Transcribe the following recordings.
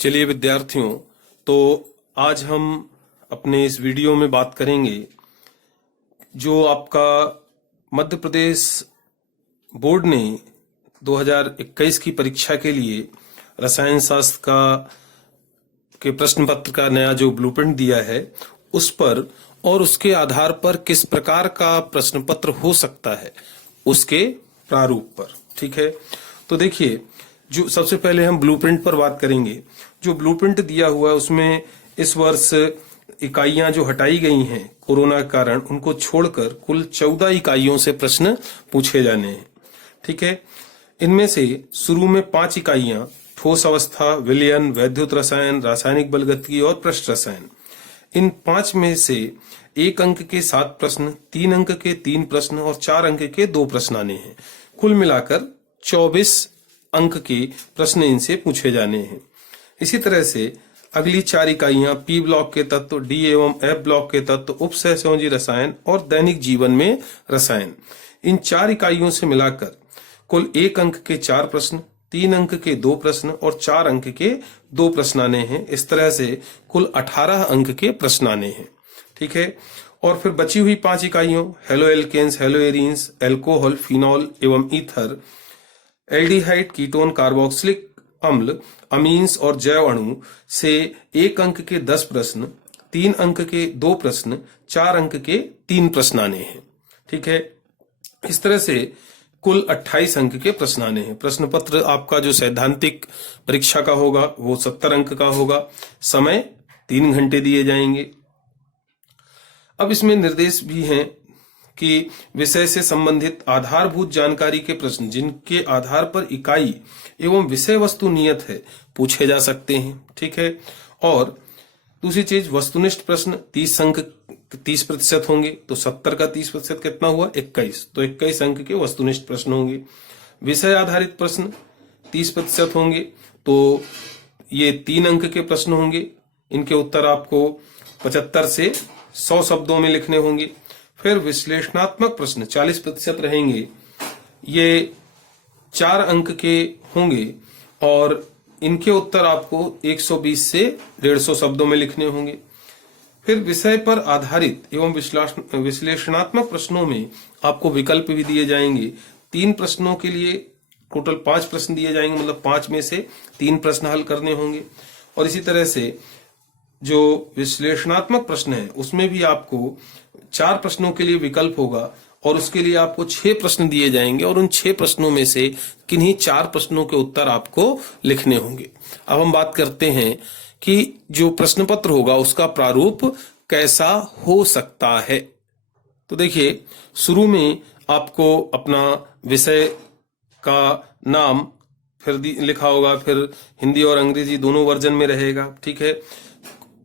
चलिए विद्यार्थियों, तो आज हम अपने इस वीडियो में बात करेंगे जो आपका मध्य प्रदेश बोर्ड ने 2021 की परीक्षा के लिए रसायन शास्त्र के प्रश्न पत्र का नया जो ब्लूप्रिंट दिया है उस पर और उसके आधार पर किस प्रकार का प्रश्न पत्र हो सकता है उसके प्रारूप पर। ठीक है, तो देखिए, जो सबसे पहले हम ब्लूप्रिंट पर बात करेंगे। जो ब्लूप्रिंट दिया हुआ है उसमें इस वर्ष इकाइयां जो हटाई गई हैं कोरोना के कारण, उनको छोड़कर कुल 14 इकाइयों से प्रश्न पूछे जाने हैं। ठीक है, इनमें से शुरू में 5 इकाइयां ठोस अवस्था, विलयन, वैद्युत रसायन, रासायनिक बलगतिकी और पृष्ठ रसायन। इन 5 में से 1 अंक के 7 प्रश्न, 3 अंक के 3 प्रश्न और 4 अंक के 2 प्रश्न आने हैं। कुल मिलाकर 24 अंक के प्रश्न इनसे पूछे जाने हैं। इसी तरह से अगली 4 इकाइयां पी ब्लॉक के तत्व, डी एवं एफ ब्लॉक के तत्व, उप सहसंयोजी रसायन और दैनिक जीवन में रसायन। इन 4 इकाइयों से मिलाकर कुल 1 अंक के 4 प्रश्न, 3 अंक के 2 प्रश्न और 4 अंक के 2 प्रश्न आने हैं। इस तरह से कुल 18 अंक के प्रश्न आने हैं। ठीक है, और फिर बची हुई 5 इकाइयों haloalkanes, haloarenes, alcohol, phenol एवं ईथर, एल्डिहाइड, कीटोन, कार्बोक्सिलिक अम्ल, अमीन्स और जैव अणु से 1 अंक के 10 प्रश्न, 3 अंक के 2 प्रश्न, 4 अंक के 3 प्रश्न आने हैं। ठीक है, इस तरह से कुल 28 अंक के प्रश्न आने हैं। प्रश्न पत्र आपका जो सैद्धांतिक परीक्षा का होगा वो 70 अंक का होगा। समय 3 घंटे दिए जाएंगे। अब इसमें निर्देश भी हैं कि विषय से संबंधित आधारभूत जानकारी के प्रश्न जिनके आधार पर इकाई एवं विषय वस्तु नियत है पूछे जा सकते हैं। ठीक है, और दूसरी चीज, वस्तुनिष्ठ प्रश्न 30 अंक 30% होंगे, तो 70 का 30% कितना हुआ? 21, तो 21 अंक के वस्तुनिष्ठ प्रश्न होंगे। विषय आधारित प्रश्न 30% होंगे, तो ये 3 अंक के प्रश्न होंगे। इनके उत्तर आपको 75 से 100 शब्दों में लिखने होंगे। फिर विश्लेषणात्मक प्रश्न 40% रहेंगे, ये 4 अंक के होंगे और इनके उत्तर आपको 120 से 150 शब्दों में लिखने होंगे। फिर विषय पर आधारित एवं विश्लेषणात्मक प्रश्नों में आपको विकल्प भी दिए जाएंगे। 3 प्रश्नों के लिए टोटल 5 प्रश्न दिए जाएंगे, मतलब 5 में से 3 प्रश्न हल करने होंगे। और इसी तरह से जो विश्लेषणात्मक प्रश्न है उसमें भी आपको 4 प्रश्नों के लिए विकल्प होगा और उसके लिए आपको 6 प्रश्न दिए जाएंगे और उन 6 प्रश्नों में से किन्हीं 4 प्रश्नों के उत्तर आपको लिखने होंगे। अब हम बात करते हैं कि जो प्रश्न पत्र होगा उसका प्रारूप कैसा हो सकता है। तो देखिए, शुरू में आपको अपना विषय का नाम फिर लिखा होगा, फिर हिंदी और अंग्रेजी दोनों वर्जन में रहेगा। ठीक है,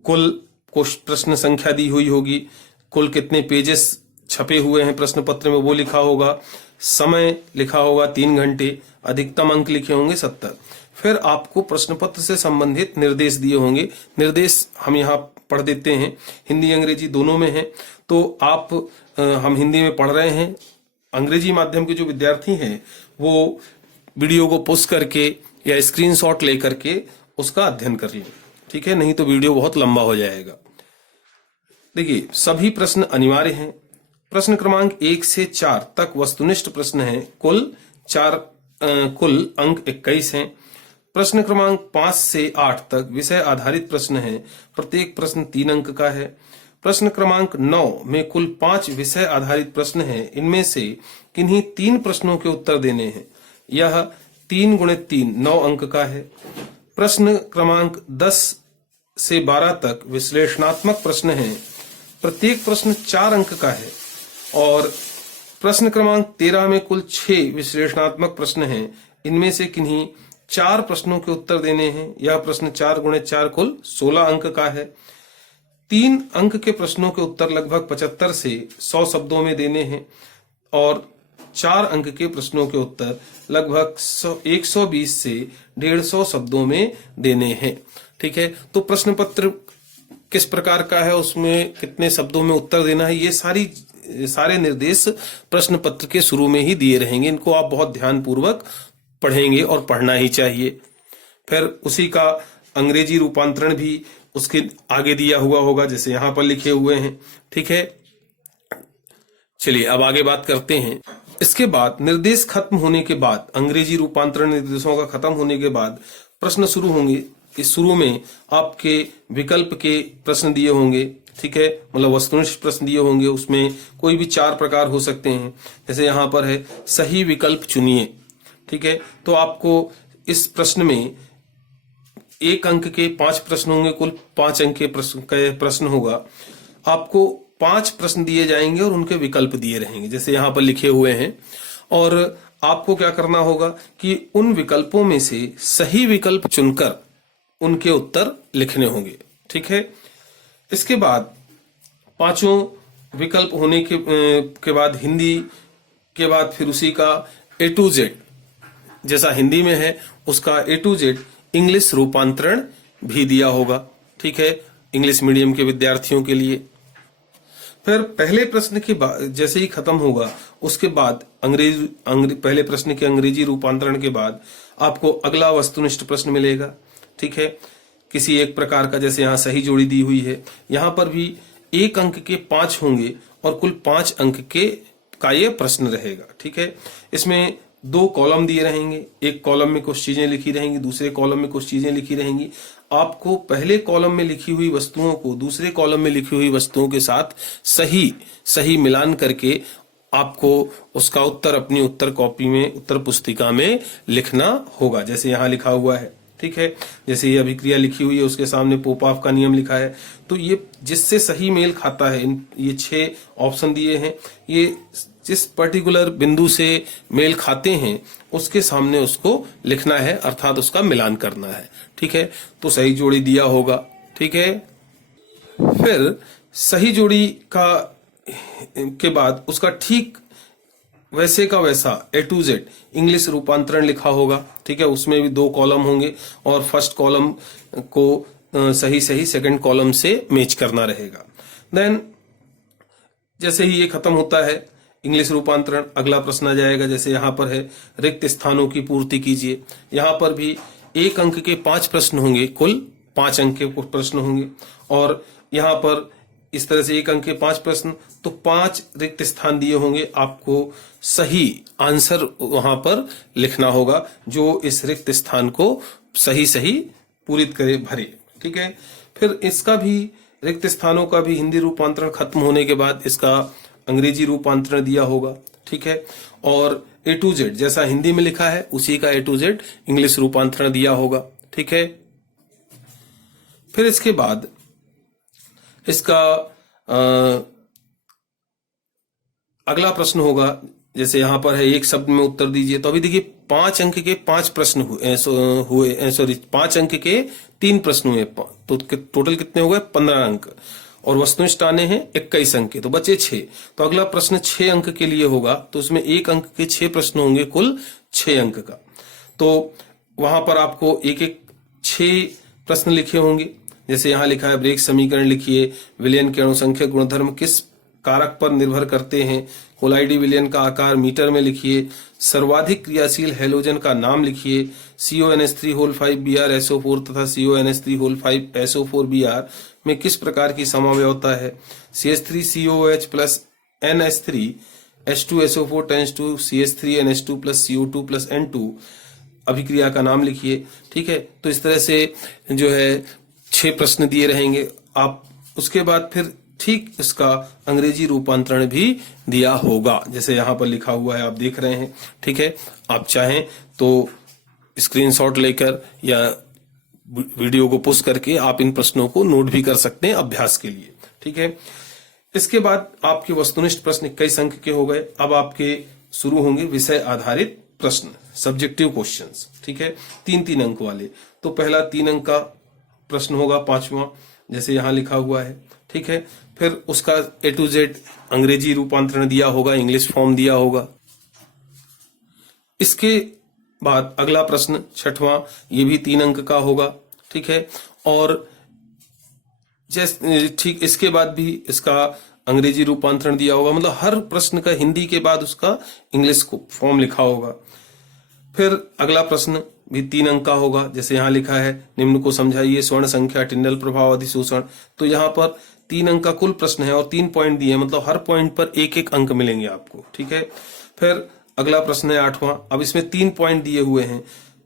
कुल प्रश्न संख्या दी हुई होगी, कुल कितने पेजेस छपे हुए हैं प्रश्न पत्र में वो लिखा होगा, समय लिखा होगा 3 घंटे, अधिकतम अंक लिखे होंगे 70। फिर आपको प्रश्न पत्र से संबंधित निर्देश दिए होंगे। निर्देश हम यहाँ पढ़ देते हैं, हिंदी अंग्रेजी दोनों में है। तो आप हम हिंदी में पढ़ रहे हैं, अंग्रेजी माध्यम के जो विद्यार्थी हैं वो वीडियो को पॉज करके या स्क्रीनशॉट लेकर के उसका अध्ययन कर लें। ठीक है, नहीं तो वीडियो बहुत लंबा हो जाएगा। देखिए, सभी प्रश्न अनिवार्य हैं। प्रश्न क्रमांक 1 से 4 तक वस्तुनिष्ठ प्रश्न हैं, कुल अंक 21 हैं। प्रश्न क्रमांक 5 से 8 तक विषय आधारित प्रश्न हैं, प्रत्येक प्रश्न 3 अंक का है। प्रश्न क्रमांक 9 में कुल 5 विषय आधारित प्रश्न हैं, इनमें से किन्हीं 3 प्रश्नों के उत्तर देने हैं। यह 3 × 3 9 अंक का है। प्रश्न क्रमांक 10 से 12 तक विश्लेषणात्मक प्रश्न हैं, प्रत्येक प्रश्न 4 अंक का है। और प्रश्न क्रमांक 13 में कुल 6 विश्लेषणात्मक प्रश्न हैं, इनमें से किन्हीं 4 प्रश्नों के उत्तर देने हैं। यह प्रश्न 4 × 4 कुल 16 अंक का है। 3 अंक के प्रश्नों के उत्तर लगभग 75 से 100 शब्दों में देने हैं और 4 अंक के प्रश्नों के उत्तर लगभग 120 से 150 शब्दों में देने हैं। ठीक है, तो प्रश्न पत्र किस प्रकार का है, उसमें कितने शब्दों में उत्तर देना है, ये सारे निर्देश प्रश्न पत्र के शुरू में ही दिए रहेंगे। इनको आप बहुत ध्यान पूर्वक पढ़ेंगे और पढ़ना ही चाहिए। फिर उसी का अंग्रेजी रूपांतरण भी उसके आगे दिया हुआ होगा, जैसे यहां पर लिखे हुए हैं। ठीक है, चलिए अब आगे बात करते हैं। इसके बाद निर्देश खत्म होने के बाद, अंग्रेजी रूपांतरण निर्देशों का खत्म होने के बाद प्रश्न शुरू होंगे। इस शुरू में आपके विकल्प के प्रश्न दिए होंगे। ठीक है, मतलब वस्तुनिष्ठ प्रश्न दिए होंगे। उसमें कोई भी 4 प्रकार हो सकते हैं। जैसे यहाँ पर है सही विकल्प चुनिए। ठीक है, तो आपको इस प्रश्न में 1 अंक के 5 प्रश्न होंगे, कुल 5 अंक के प्रश्न होगा। आपको 5 प्रश्न दिए जाएंगे और उनके विकल्प दिए रहेंगे, जैसे यहाँ पर लिखे हुए हैं। और आपको क्या करना होगा कि उन विकल्पों में से सही विकल्प चुनकर उनके उत्तर लिखने होंगे। ठीक है, इसके बाद 5 विकल्प होने के बाद हिंदी के बाद फिर उसी का A to Z, जैसा हिंदी में है उसका A to Z इंग्लिश रूपांतरण भी दिया होगा। ठीक है, इंग्लिश मीडियम के विद्यार्थियों के लिए। फिर पहले प्रश्न के बाद जैसे ही खत्म होगा, उसके बाद पहले प्रश्न के अंग्रेजी रूपांतरण के बाद आपको अगला वस्तुनिष्ठ प्रश्न मिलेगा। ठीक है, किसी एक प्रकार का, जैसे यहाँ सही जोड़ी दी हुई है। यहाँ पर भी 1 अंक के 5 होंगे और कुल 5 अंक का ये प्रश्न रहेगा। ठीक है, इसमें 2 कॉलम दिए रहेंगे। एक कॉलम में कुछ चीजें लिखी रहेंगी, दूसरे कॉलम में कुछ चीजें लिखी रहेंगी। आपको पहले कॉलम में लिखी हुई वस्तुओं को दूसरे कॉलम में लिखी हुई वस्तुओं के साथ सही मिलान करके आपको उसका उत्तर अपनी उत्तर कॉपी में, उत्तर पुस्तिका में लिखना होगा, जैसे यहाँ लिखा हुआ है। ठीक है, जैसे ये अभिक्रिया लिखी हुई है, उसके सामने पोपॉफ का नियम लिखा है। तो ये जिससे सही मेल खाता है, ये 6 ऑप्शन दिए हैं, ये जिस पर्टिकुलर बिंदु से मेल खाते हैं उसके सामने उसको लिखना है, अर्थात उसका मिलान करना है। ठीक है, तो सही जोड़ी दिया होगा। ठीक है, फिर सही जोड़ी के बाद उसका ठीक वैसे का वैसा A to Z इंग्लिश रूपांतरण लिखा होगा। ठीक है, उसमें भी 2 कॉलम होंगे और फर्स्ट कॉलम को सही सेकंड कॉलम से मैच करना रहेगा। देन जैसे ही ये खत्म होता है इंग्लिश रूपांतरण, अगला प्रश्न आ जाएगा। जैसे यहाँ पर है रिक्त स्थानों की पूर्ति कीजिए। यहाँ पर भी 1 अंक के 5 प्रश्न होंगे, कुल 5 अंक के प्रश्न होंगे। और यहाँ पर इस तरह से 1 अंक के 5 प्रश्न, तो 5 रिक्त स्थान दिए होंगे। आपको सही आंसर वहां पर लिखना होगा, जो इस रिक्त स्थान को सही पूरित करे, भरे। ठीक है, फिर इसका भी रिक्त स्थानों का भी हिंदी रूपांतरण खत्म होने के बाद इसका अंग्रेजी रूपांतरण दिया होगा। ठीक है, और A to Z जैसा हिंदी में लिखा है उसी का A to Z इंग्लिश रूपांतरण दिया होगा। ठीक है, फिर इसके बाद इसका अगला प्रश्न होगा। जैसे यहां पर है 1 शब्द में उत्तर दीजिए। तो अभी देखिए 5 अंक के 5 प्रश्न हुए, सॉरी 5 अंक के 3 प्रश्न हुए, तो टोटल कितने हो गए? 15 अंक। और वस्तुनिष्ठ आने हैं 21 अंक के, तो बचे 6। तो अगला प्रश्न 6 अंक के लिए होगा, तो उसमें 1 अंक के 6 प्रश्न होंगे, कुल 6 अंक का। तो वहां पर आपको 6 प्रश्न लिखे होंगे। जैसे यहाँ लिखा है ब्रेक समीकरण लिखिए, विलयन के अणुसंख्यक गुणधर्म किस कारक पर निर्भर करते हैं, कोलाइडी विलयन का आकार मीटर में लिखिए, सर्वाधिक क्रियाशील हैलोजन का नाम लिखिए, CONH3 5Br SO4 तथा CONH3 SO4Br में किस प्रकार की समव्यवस्था है, CH3COOH plus NH3 H2SO4 tends to CH3NH2 plus CO2 plus N2 अभिक्रिया का नाम लिखिए। ठीक है, तो इस तरह से जो है 6 प्रश्न दिए रहेंगे। आप उसके बाद फिर ठीक इसका अंग्रेजी रूपांतरण भी दिया होगा, जैसे यहाँ पर लिखा हुआ है, आप देख रहे हैं। ठीक है, आप चाहें तो स्क्रीनशॉट लेकर या वीडियो को पुश करके आप इन प्रश्नों को नोट भी कर सकते हैं अभ्यास के लिए। ठीक है, इसके बाद आपके वस्तुनिष्ठ प्रश्न 21 अंक के हो गए। अब आपके शुरू होंगे विषय आधारित प्रश्न, सब्जेक्टिव क्वेश्चंस। ठीक है, 3-3 अंक वाले। तो पहला 3 अंक का प्रश्न होगा 5वां, जैसे यहां लिखा हुआ है। ठीक है, फिर उसका A to Z अंग्रेजी रूपांतरण दिया होगा, इंग्लिश फॉर्म दिया होगा। इसके बाद अगला प्रश्न 6वां, ये भी 3 अंक का होगा। ठीक है, और ठीक इसके बाद भी इसका अंग्रेजी रूपांतरण दिया होगा, मतलब हर प्रश्न का हिंदी के बाद उसका इंग्लिश फॉर्म लिखा होगा। फिर अगला प्रश्न भी 3 अंक का होगा। जैसे यहाँ लिखा है निम्न को समझाइए, स्वर्ण संख्या, टिंडल प्रभाव, अधिशोषण। तो यहाँ पर 3 अंक का कुल प्रश्न है और 3 पॉइंट दिए हैं, मतलब हर पॉइंट पर एक एक अंक मिलेंगे आपको, ठीक है। फिर अगला प्रश्न है 8वां। अब इसमें 3 पॉइंट दिए हुए हैं।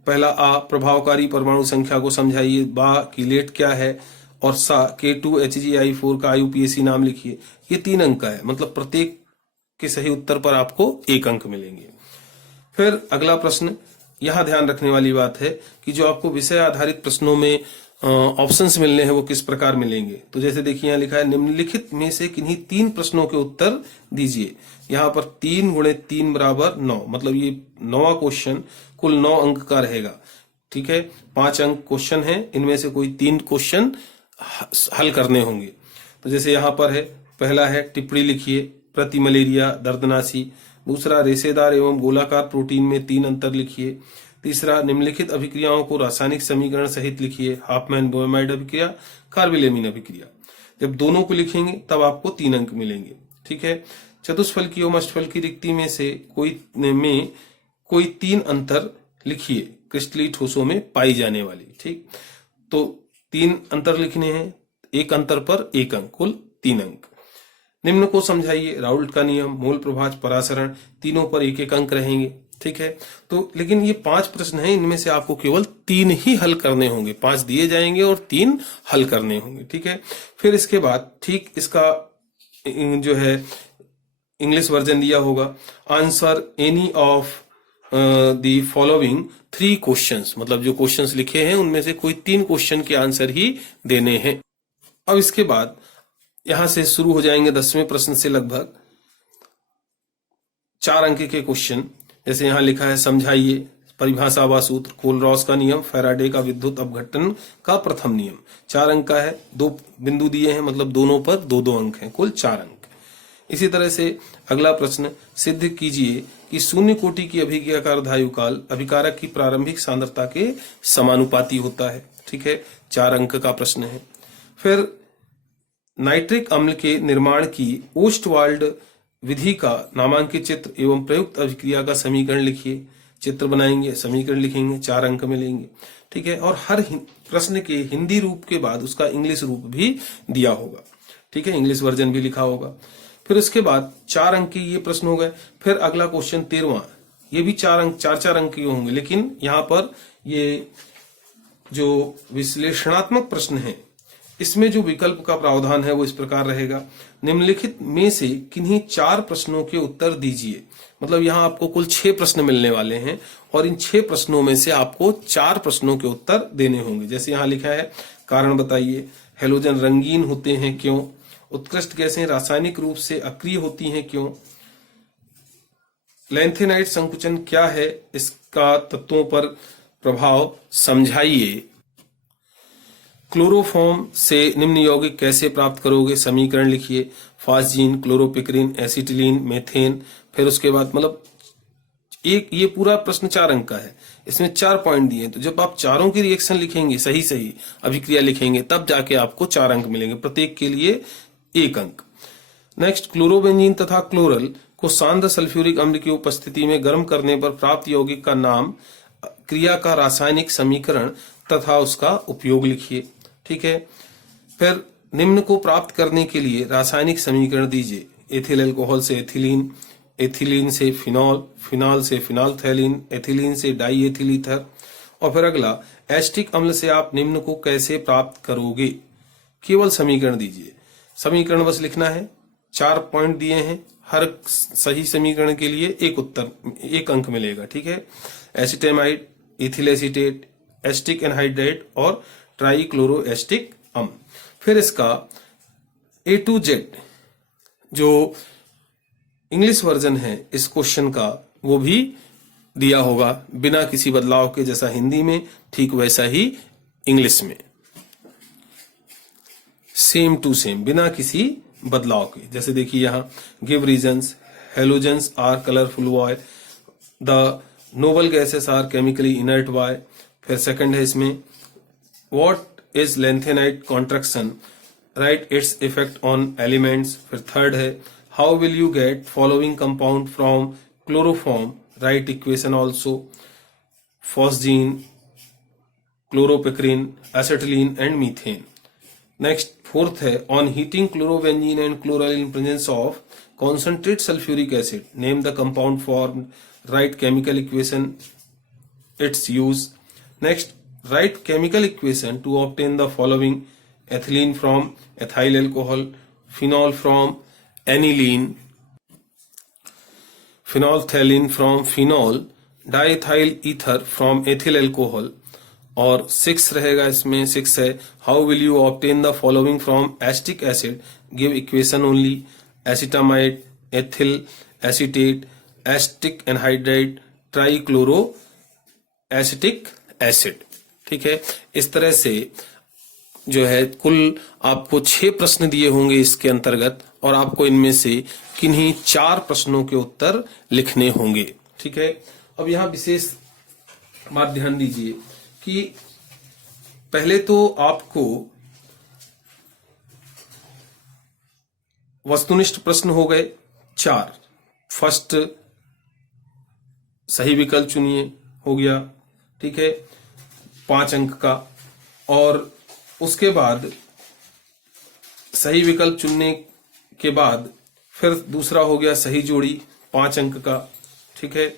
पहला आ, प्रभावकारी परमाणु संख्या को समझाइए। बा, कीलेट क्या है। और सा, K2HgI4 का IUPAC नाम लिखिए। ये 3 अंक का है, मतलब प्रत्येक के सही उत्तर पर आपको 1 अंक मिलेंगे। फिर अगला प्रश्न, यहां ध्यान रखने वाली बात है कि जो आपको विषय आधारित प्रश्नों में ऑप्शंस मिलने हैं वो किस प्रकार मिलेंगे। तो जैसे देखिए यहाँ लिखा है निम्नलिखित में से किन्हीं 3 प्रश्नों के उत्तर दीजिए। यहाँ पर 3 गुणे 3 बराबर 9, मतलब ये 9वां क्वेश्चन कुल 9 अंक का रहेगा, ठीक है। 5 अंक क्वेश्चन है, इनमें से कोई 3 क्वेश्चन हल करने होंगे। तो जैसे यहाँ पर है, पहला है टिप्पणी लिखिए, प्रति मलेरिया दर्दनाशी। दूसरा, रेशेदार एवं गोलाकार प्रोटीन में 3 अंतर लिखिए। तीसरा, निम्नलिखित अभिक्रियाओं को रासायनिक समीकरण सहित लिखिए। हाफमैन बोहेमाइड अभिक्रिया, कार्बिलेमिन अभिक्रिया। जब दोनों को लिखेंगे तब आपको 3 अंक मिलेंगे, ठीक है। चतुष्फलकी एवं अष्टफलकी रिक्ति में से कोई 3 अंतर लिखिए क्रिस्टलीय ठोसों में पाई जाने वाली, ठीक। तो 3 अंतर लिखने हैं, एक अंतर पर 1 अंक, कुल 3 अंक। निम्न को समझाइए, राउल्ट का नियम, मूल प्रभाज, परासरण, तीनों पर 1-1 अंक रहेंगे, ठीक है। तो लेकिन ये 5 प्रश्न हैं, इनमें से आपको केवल 3 ही हल करने होंगे। 5 दिए जाएंगे और 3 हल करने होंगे, ठीक है। फिर इसके बाद ठीक इसका जो है इंग्लिश वर्जन दिया होगा, answer any of the following 3 questions, मतलब जो क्वेश्चंस लिखे हैं उनमें से कोई 3 क्वेश्चन के आंसर ही देने हैं। अब इसके बाद यहां से शुरू हो जाएंगे 10वें प्रश्न से लगभग 4 अंक के क्वेश्चन। जैसे यहां लिखा है समझाइए, परिभाषा व सूत्र, कोलरॉस का नियम, फैराडे का विद्युत अपघटन का प्रथम नियम। 4 अंक का है, 2 बिंदु दिए हैं, मतलब दोनों पर 2-2 अंक हैं, कुल 4 अंक। इसी तरह से अगला प्रश्न, सिद्ध कीजिए कि शून्य कोटि की अभिक्रिया का अर्धायुकाल अभिकारक की प्रारंभिक सांद्रता के समानुपाती होता है, ठीक है। 4 अंक का प्रश्न है। फिर नाइट्रिक अम्ल के निर्माण की ओस्टवाल्ड विधि का नामांकित चित्र एवं प्रयुक्त अभिक्रिया का समीकरण लिखिए। चित्र बनाएंगे, समीकरण लिखेंगे, 4 अंक मिलेंगे, ठीक है। और हर प्रश्न के हिंदी रूप के बाद उसका इंग्लिश रूप भी दिया होगा, ठीक है, इंग्लिश वर्जन भी लिखा होगा। फिर उसके बाद 4 अंक के ये प्रश्न हो गए। फिर अगला क्वेश्चन 13वां, ये भी 4 अंक, 4-4 अंक के होंगे, लेकिन यहाँ पर ये जो विश्लेषणात्मक प्रश्न है इसमें जो विकल्प का प्रावधान है वो इस प्रकार रहेगा, निम्नलिखित में से किन्हीं 4 प्रश्नों के उत्तर दीजिए। मतलब यहाँ आपको कुल 6 प्रश्न मिलने वाले हैं और इन 6 प्रश्नों में से आपको 4 प्रश्नों के उत्तर देने होंगे। जैसे यहाँ लिखा है, कारण बताइए, हेलोजन रंगीन होते हैं क्यों, उत्कृष्ट गैसें रासायनिक रूप से अक्रिय होती हैं क्यों, लैंथेनाइट संकुचन क्या है, इसका तत्वों पर प्रभाव समझाइए, क्लोरोफॉर्म से निम्न यौगिक कैसे प्राप्त करोगे, समीकरण लिखिए, फास्जीन, क्लोरोपिक्रिन, एसिटिलीन, मेथेन। फिर उसके बाद मतलब ये पूरा प्रश्न 4 अंक का है, इसमें 4 पॉइंट दिए। तो जब आप चारों की रिएक्शन लिखेंगे, सही सही अभिक्रिया लिखेंगे, तब जाके आपको 4 अंक मिलेंगे, प्रत्येक के लिए 1 अंक। नेक्स्ट, क्लोरोबेंजीन तथा क्लोरल को सांद्र सल्फ्यूरिक अम्ल की उपस्थिति में गर्म करने पर प्राप्त यौगिक का नाम, क्रिया का रासायनिक समीकरण तथा उसका उपयोग लिखिए, ठीक है। फिर निम्न को प्राप्त करने के लिए रासायनिक समीकरण दीजिए, एथिल अल्कोहल से एथिलीन, एथिलीन से फिनॉल, फिनॉल से फिनॉल्फथैलीन, एथिलीन से डाई एथिल ईथर। और फिर अगला, एस्टिक अम्ल से आप निम्न को कैसे प्राप्त करोगे, केवल समीकरण दीजिए। समीकरण बस लिखना है, 4 पॉइंट दिए हैं, हर सही समीकरण के लिए 1 अंक मिलेगा, ठीक है। Acetamide, ethyl acetate, asterisk anhydride और ट्राइक्लोरो एस्टिक अम्ल। फिर इसका A to Z जो इंग्लिश वर्जन है इस क्वेश्चन का, वो भी दिया होगा बिना किसी बदलाव के, जैसा हिंदी में ठीक वैसा ही इंग्लिश में, सेम टू सेम, बिना किसी बदलाव के। जैसे देखिए यहां, give reasons, halogens are colourful why, the noble gases are chemically inert why. फिर सेकंड है इसमें, what is lanthanide contraction, write its effect on elements. फिर थर्ड है, how will you get following compound from chloroform, write equation also. Phosgene, chloropicrin, acetylene and methane. Next fourth है on heating chlorobenzene and क्लोराइल in presence of concentrate sulfuric acid, name the compound formed, write chemical equation, its use. Next, write chemical equation to obtain the following: ethylene from ethyl alcohol, phenol from aniline, phenolphthalein from phenol, diethyl ether from ethyl alcohol. और 6 रहेगा इसमें, 6 है how will you obtain the following from acetic acid, give equation only, acetamide, ethyl acetate, acetic anhydride, trichloro acetic acid. ठीक है, इस तरह से जो है कुल आपको 6 प्रश्न दिए होंगे इसके अंतर्गत, और आपको इनमें से किन्हीं 4 प्रश्नों के उत्तर लिखने होंगे। ठीक है, अब यहां विशेष बात ध्यान दीजिए कि पहले तो आपको वस्तुनिष्ठ प्रश्न हो गए 4, फर्स्ट सही विकल्प चुनिए हो गया, ठीक है, 5 अंक का, और उसके बाद सही विकल्प चुनने के बाद फिर दूसरा हो गया सही जोड़ी 5 अंक का, ठीक है,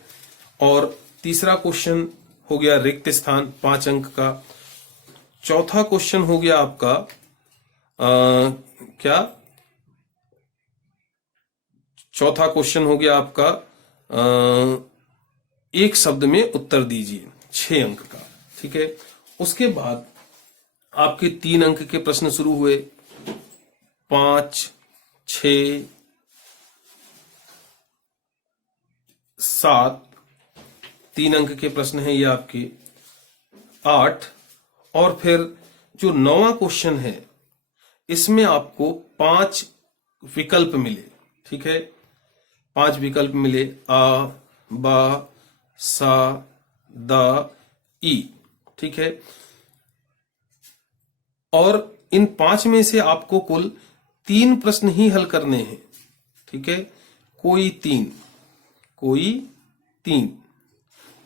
और तीसरा क्वेश्चन हो गया रिक्त स्थान 5 अंक का, चौथा क्वेश्चन हो गया आपका चौथा क्वेश्चन हो गया आपका एक शब्द में उत्तर दीजिए 6 अंक का। ठीक है, उसके बाद आपके 3 अंक के प्रश्न शुरू हुए, 5, 6, 7, 3 अंक के प्रश्न हैं ये आपके, 8, और फिर जो 9वां क्वेश्चन है इसमें आपको 5 विकल्प मिले। ठीक है, 5 विकल्प मिले, आ, बा, सा, दा, ई। ठीक है, और इन 5 में से आपको कुल 3 प्रश्न ही हल करने हैं। ठीक है, कोई 3।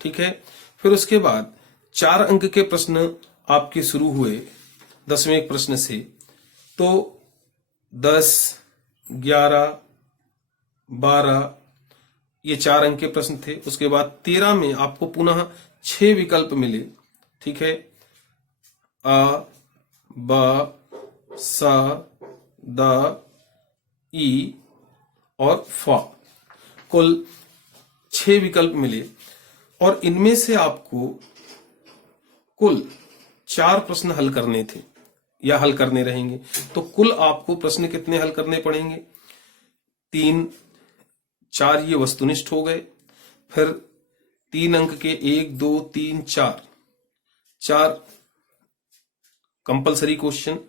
ठीक है, फिर उसके बाद 4 अंक के प्रश्न आपके शुरू हुए 10वें प्रश्न से, तो 10, 11, 12 ये 4 अंक के प्रश्न थे। उसके बाद 13 में आपको पुनः 6 विकल्प मिले। ठीक है, आ, बा, सा, दा, ई और फा, कुल 6 विकल्प मिले, और इनमें से आपको कुल 4 प्रश्न हल करने थे या हल करने रहेंगे। तो कुल आपको प्रश्न कितने हल करने पड़ेंगे? 3, 4 ये वस्तुनिष्ठ हो गए, फिर 3 अंक के 1, 2, 3, 4 कंपलसरी क्वेश्चन,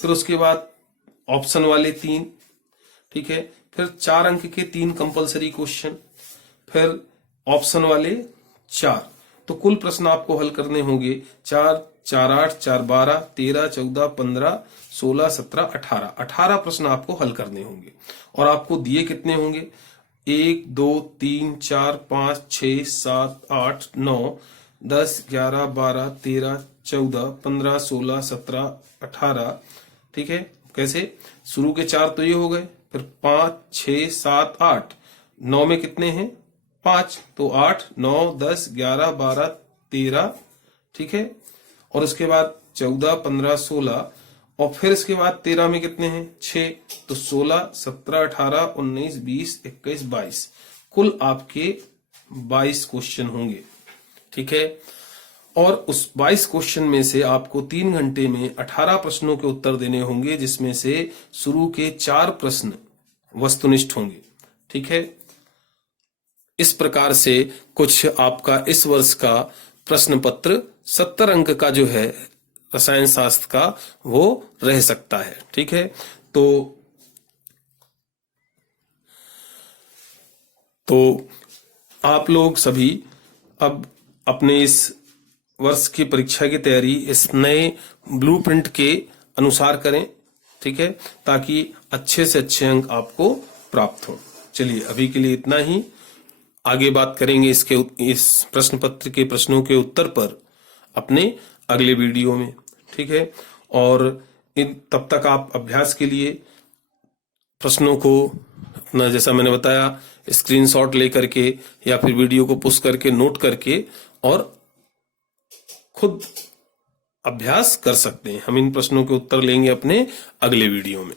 फिर उसके बाद ऑप्शन वाले 3, ठीक है, फिर 4 अंक के 3 कंपलसरी क्वेश्चन, फिर ऑप्शन वाले 4। तो कुल प्रश्न आपको हल करने होंगे 4, 4, 8, 4, 12, 13, 14, 15, 16, 17, 18 प्रश्न आपको हल करने होंगे। और आपको दिए कितने होंगे? 1, 2, 3, 4, 5, 6, 7, 8, 9, 10, 11, 12, 13, 14, 15, 16, 17, 18। ठीक है, कैसे? शुरू के 4 तो ये हो गए, फिर 5, 6, 7, 8, 9 में कितने हैं? 5, तो 8, 9, 10, 11, 12, 13। ठीक है, और उसके बाद 14, 15, 16, और फिर इसके बाद 13 में कितने हैं? 6, तो 16, 17, 18, 19, 20, 21, 22, कुल आपके 22 क्वेश्चन होंगे। ठीक है, और उस 22 क्वेश्चन में से आपको 3 घंटे में 18 प्रश्नों के उत्तर देने होंगे, जिसमें से शुरू के 4 प्रश्न वस्तुनिष्ठ होंगे। ठीक है, इस प्रकार से कुछ आपका इस वर्ष का प्रश्न पत्र 70 अंक का जो है रसायन शास्त्र का वो रह सकता है। ठीक है, तो आप लोग सभी अब अपने इस वर्ष की परीक्षा की तैयारी इस नए ब्लूप्रिंट के अनुसार करें। ठीक है, ताकि अच्छे से अच्छे अंक आपको प्राप्त हो। चलिए, अभी के लिए इतना ही। आगे बात करेंगे इस प्रश्न पत्र के प्रश्नों के उत्तर पर अपने अगले वीडियो में। ठीक है, और तब तक आप अभ्यास के लिए प्रश्नों को अपना, जैसा मैंने बताया, स्क्रीनशॉट लेकर के या फिर वीडियो को पुश करके नोट करके और खुद अभ्यास कर सकते हैं। हम इन प्रश्नों के उत्तर लेंगे अपने अगले वीडियो में।